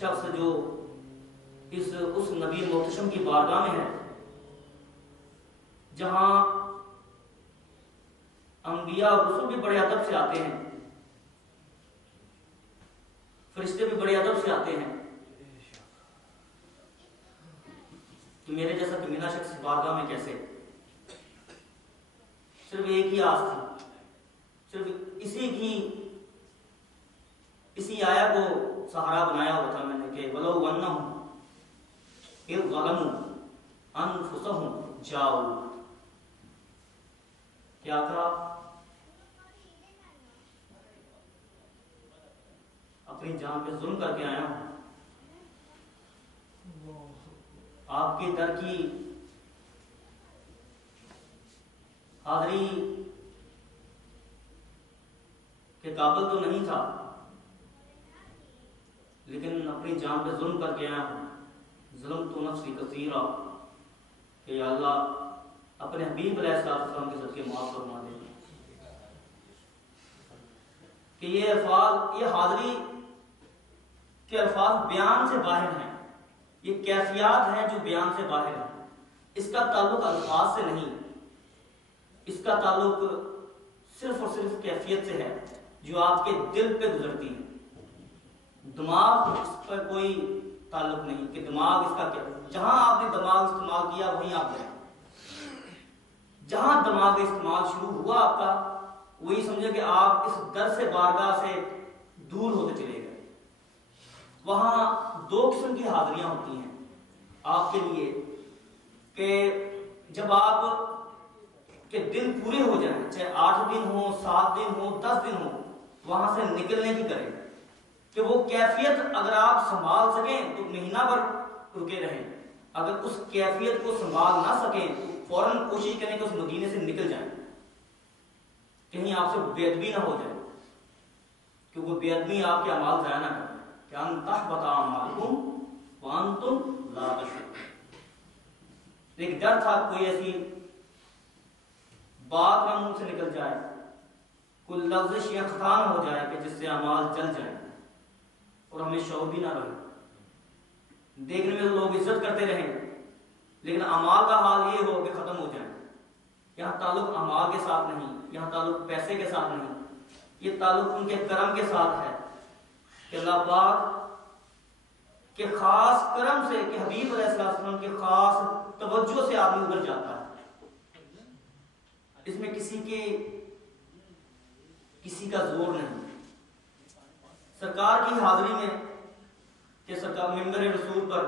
شخص جو اس نبی محتشم کی بارگاہ میں ہے، جہاں انبیاء اور رسول بھی بڑے ادب سے آتے ہیں، فرشتے بھی بڑے ادب سے آتے ہیں، تو میرے جیسا کمینہ شخص بارگاہ میں کیسے؟ صرف ایک ہی آس تھی، صرف اسی آیا کو سہارا بنایا ہوا تھا میں نے کہ وَلَوْ أَنَّهُمْ إِذْ ظَلَمُوا أَنفُسَهُمْ جَاءُوا، کیا تھا؟ اپنی جان پہ ظلم کر کے آیا ہوں، آپ کے در کی حاضری کے قابل تو نہیں تھا، لیکن اپنی جان پہ ظلم کر کے آیا ہوں۔ ظلم تو نفسی کثیرہ، کہ یا اللہ اپنے حبیب علیہ السلام کے صدقے معاف فرما دے، کہ یہ الفاظ، یہ حاضری کے الفاظ بیان سے باہر ہیں، یہ کیفیات ہیں جو بیان سے باہر ہیں۔ اس کا تعلق الفاظ سے نہیں، اس کا تعلق صرف اور صرف کیفیت سے ہے جو آپ کے دل پہ گزرتی ہے۔ دماغ اس پر کوئی تعلق نہیں کہ دماغ اس کا کیا، جہاں آپ نے دماغ استعمال کیا وہیں آپ گئے، جہاں دماغ کا استعمال شروع ہوا آپ کا، وہی سمجھے کہ آپ اس در سے بارگاہ سے دور ہوتے چلے گئے۔ وہاں دو قسم کی حاضریاں ہوتی ہیں آپ کے لیے، کہ جب آپ کے دن پورے ہو جائیں، چاہے 8 دن ہو، 7 دن ہو، 10 دن ہو، وہاں سے نکلنے کی کریں، کہ وہ کیفیت اگر آپ سنبھال سکیں تو مہینہ بھر رکے رہیں، اگر اس کیفیت کو سنبھال نہ سکیں تو فوراً کوشش کریں کہ اس مدینے سے نکل جائیں، کہیں آپ سے بے ادبی نہ ہو جائے، کہ وہ بے ادبی آپ کے اعمال ضائع نہ کریں، کہ ان تحبط اعمالکم وانتم لا تشعرون۔ ایک ڈر تھا کوئی ایسی بات نہ منہ سے نکل جائے، کوئی لفظ یا خطا نہ ہو جائے کہ جس سے اعمال جل جائیں اور ہمیں شعور بھی نہ رہے۔ دیکھنے میں لوگ عزت کرتے رہیں لیکن اعمال کا حال یہ ہو کہ ختم ہو جائیں۔ یہاں تعلق اعمال کے ساتھ نہیں، یہاں تعلق پیسے کے ساتھ نہیں، یہ تعلق ان کے کرم کے ساتھ ہے، کہ اللہ پاک کے خاص کرم سے، کہ حبیب علیہ السلام کے خاص توجہ سے آدمی ابھر جاتا ہے۔ اس میں کسی کا زور نہیں۔ سرکار کی حاضری میں، کہ سرکار ممبر رسول پر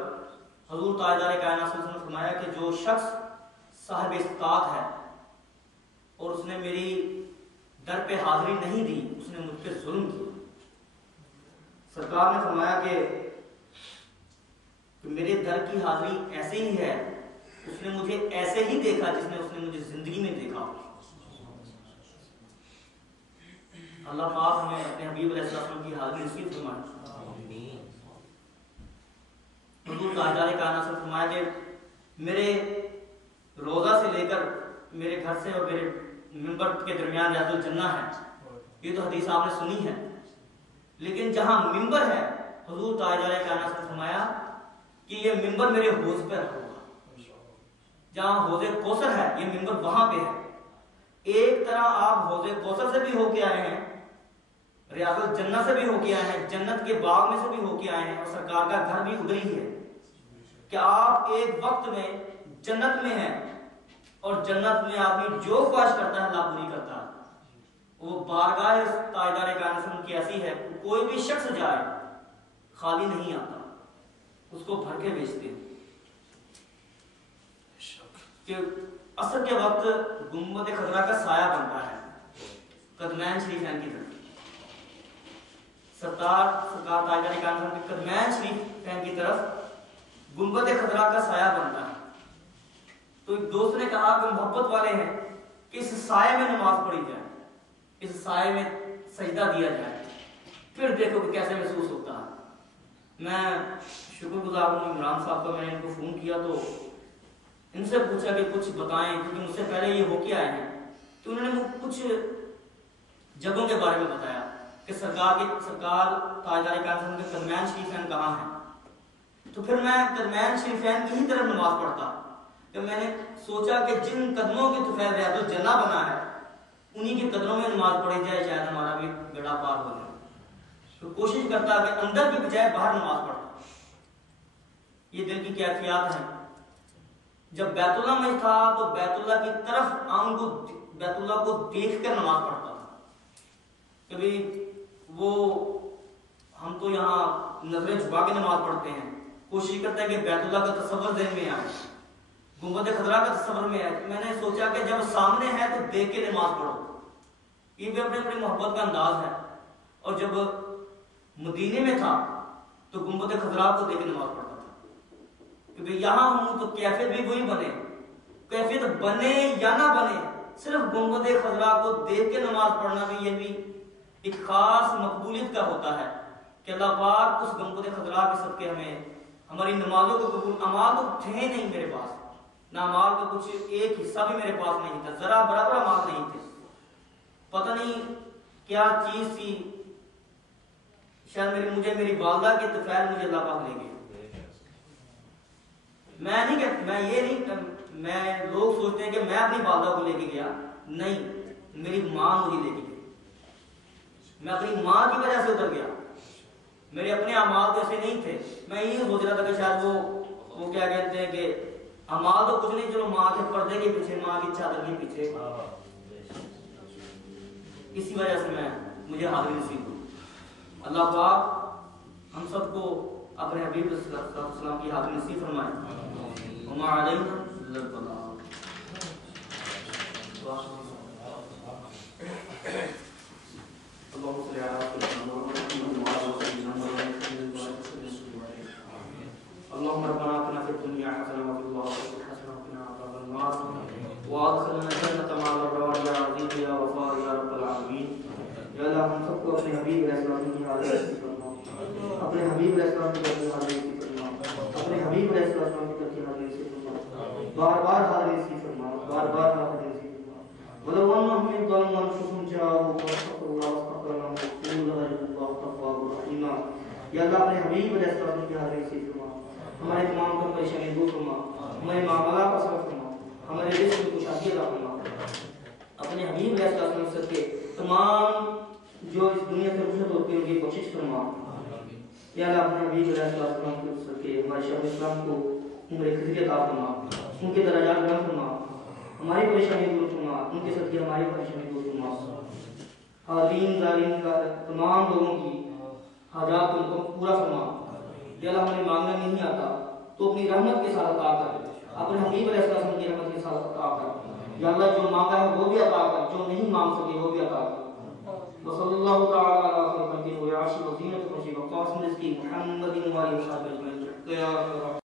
حضور تاجدار کائنات صلی اللہ علیہ وسلم نے فرمایا کہ جو شخص صاحب استطاعت ہے اور اس نے میری در پہ حاضری نہیں دی، اس نے مجھ پہ ظلم کیا۔ سرکار نے فرمایا کہ میرے در کی حاضری ایسے ہی ہے، اس نے مجھے ایسے ہی دیکھا جس نے اس نے مجھے زندگی میں دیکھا۔ اللہ پاک ہمیں اپنے حبیب علیہ السلام کی حاضری نصیب فرمائے۔ حضور تاجدار کائنات سے فرمایا کہ میرے روضہ سے لے کر میرے گھر سے اور میرے منبر کے درمیان ریاض الجنہ ہے۔ یہ تو حدیث آپ نے سنی ہے، لیکن جہاں منبر ہے، حضور تاجدار کائنات سے فرمایا کہ یہ منبر میرے حوض پر ہوگا، جہاں حوض کوثر ہے یہ منبر وہاں پہ ہے۔ ایک طرح آپ حوض کوثر سے بھی ہو کے آئے ہیں، ریاض الجنہ سے بھی ہو کے آئے ہیں، جنت کے باغ میں سے بھی ہو کے آئے ہیں، اور سرکار کا گھر بھی ادھر ہی ہے، کہ آپ ایک وقت میں جنت میں ہیں، اور جنت میں آدمی جو خواہش کرتا ہے اللہ پوری کرتا ہے۔ وہ بارگاہ تاجدار کائنات کی ایسی ہے، کوئی بھی شخص جائے خالی نہیں آتا، اس کو بھر کے بیچتے ہیں۔ کہ عصر کے وقت گنبد خضرا کا سایہ بنتا ہے قدمین شریفین کی طرف، سرکار تاجدار کائنات کے قدمین شریفین کی طرف گنبد خضرا کا سایہ بنتا ہے۔ تو ایک دوست نے کہا کہ محبت والے ہیں کہ اس سائے میں نماز پڑھی جائے، اس سائے میں سجدہ دیا جائے، پھر دیکھو کہ کیسے محسوس ہوتا ہے۔ میں شکر گزار ہوں عمران صاحب کا، میں نے ان کو فون کیا تو ان سے پوچھا کہ کچھ بتائیں، کیونکہ مجھ سے پہلے یہ ہو کے آئے ہیں، تو انہوں نے کچھ جگہوں کے بارے میں بتایا کہ سرکار تاجدار کائنات کے درمیان شریفین کہاں ہے. تو پھر میں قدمین شریفین کی ہی طرف نماز پڑھتا کہ میں نے سوچا کہ جن قدموں کے طفیل ریاض الجنہ بنا ہے انہی کے قدموں میں نماز پڑھی جائے، شاید ہمارا بھی بیڑا پار ہو جائے. تو کوشش کرتا کہ اندر کی بجائے باہر نماز پڑھتا. یہ دل کی کیفیات ہیں. جب بیت اللہ میں تھا تو بیت اللہ کی طرف بیت اللہ کو دیکھ کر نماز پڑھتا تھا. کبھی وہ ہم تو یہاں نظریں چھپا کے نماز پڑھتے ہیں، کوشش کرتا ہے کہ بیت اللہ کا تصور ذہن میں آئے، گنبد خضرا کا تصور میں آئے. میں نے سوچا کہ جب سامنے ہے تو دیکھ کے نماز پڑھو. یہ بھی اپنے اپنے محبت کا انداز ہے. اور جب مدینے میں تھا تو گنبد خضرا کو دیکھ کے نماز پڑھتا تھا کہ یہاں ہوں تو کیفیت بھی وہی بنے، کیفیت بنے یا نہ بنے، صرف گنبد خضرا کو دیکھ کے نماز پڑھنا بھی یہ بھی ایک خاص مقبولیت کا ہوتا ہے کہ اللہ پاک اس گنبد خضرا کے صدقے ہمیں ہماری نمازوں کو قبول. اعمال تو تھے نہیں میرے پاس، نہ اعمال کا کچھ ایک حصہ بھی میرے پاس نہیں تھا، ذرا برابر اعمال نہیں تھے. پتہ نہیں کیا چیز تھی، شاید مجھے میری والدہ کے طفیل مجھے اللہ پاک لے گئے. میں نہیں کہتا، میں یہ نہیں، میں لوگ سوچتے ہیں کہ میں اپنی والدہ کو لے کے گیا، نہیں، میری ماں مجھے لے کے گئی. میں اپنی ماں کی وجہ سے اتر گیا. میرے اپنے اعمال تو ایسے نہیں تھے. میں یہ سوچ رہا تھا کہ شاید وہ کیا کہتے ہیں کہ اعمال تو کچھ نہیں، چلو ماں کے پردے کے پیچھے، ماں کی چادر کے پیچھے. اسی وجہ سے مجھے حاضری نصیب ہوئی. اللہ پاک ہم سب کو اپنے حبیب صلی اللہ علیہ وسلم کی حاضری نصیب فرمائے. وما علینا الا البلاغ. اللهم صل على سيدنا محمد وعلى آله وسلم. اللهم ربنا آتنا في الدنيا حسنة وفي الآخرة حسنة وقنا عذاب النار وادخلنا الجنة مع الأبرار يا عزيز يا غفار يا رب العالمين. یا اللہ ہم سب کو اپنے حبیب علیہ السلام کی حاضری نصیب فرما، اپنے حبیب علیہ السلام کی حاضری نصیب فرما، اپنے حبیب علیہ السلام کی حاضری نصیب فرما، بار بار حاضری نصیب فرما، بار بار حاضری نصیب فرما. ولو انهم ظلموا انفسهم جاءوك واستغفروا الله واستغفر لهم رسول الله تواب رحيم. یا اللہ اپنے حبیب علیہ السلام کی حاضری نصیب فرما، ہمارے تمام کو پریشانی دور فرما، ہمارے معاملات کا صرف فرما، ہمارے رزق کو کشادگی عطا فرما. اپنے حبیب علیہ السلام کے تمام جو اس دنیا سے رخصت ہوتے ہیں ان کی کوشش فرما. یا اللہ اپنے حبیب علیہ السلام کے رخصت کے ہمارے شیخ اسلام کو عمر خضر عطا فرما، ان کے درجات بلند فرما، ہماری پریشانی دور فرما، ان کے صدقے ہماری پریشانی دور فرما. حاضرین زائرین کا تمام لوگوں کی حاجات ان کو پورا فرما. یا اللہ ہمیں مانگنا نہیں آتا تو اپنی رحمت کے ساتھ عطا کر، اپنے حبیب علیہ السلام کی رحمت کے ساتھ عطا کر. یا اللہ جو مانگا ہے وہ بھی عطا کر، جو نہیں مانگ سکے وہ بھی عطا کر. وصلی اللہ تعالی علی خیر خلقہ و عاشق و زینت و قاسم رزقی محمد و علی صحابہ اجمعین.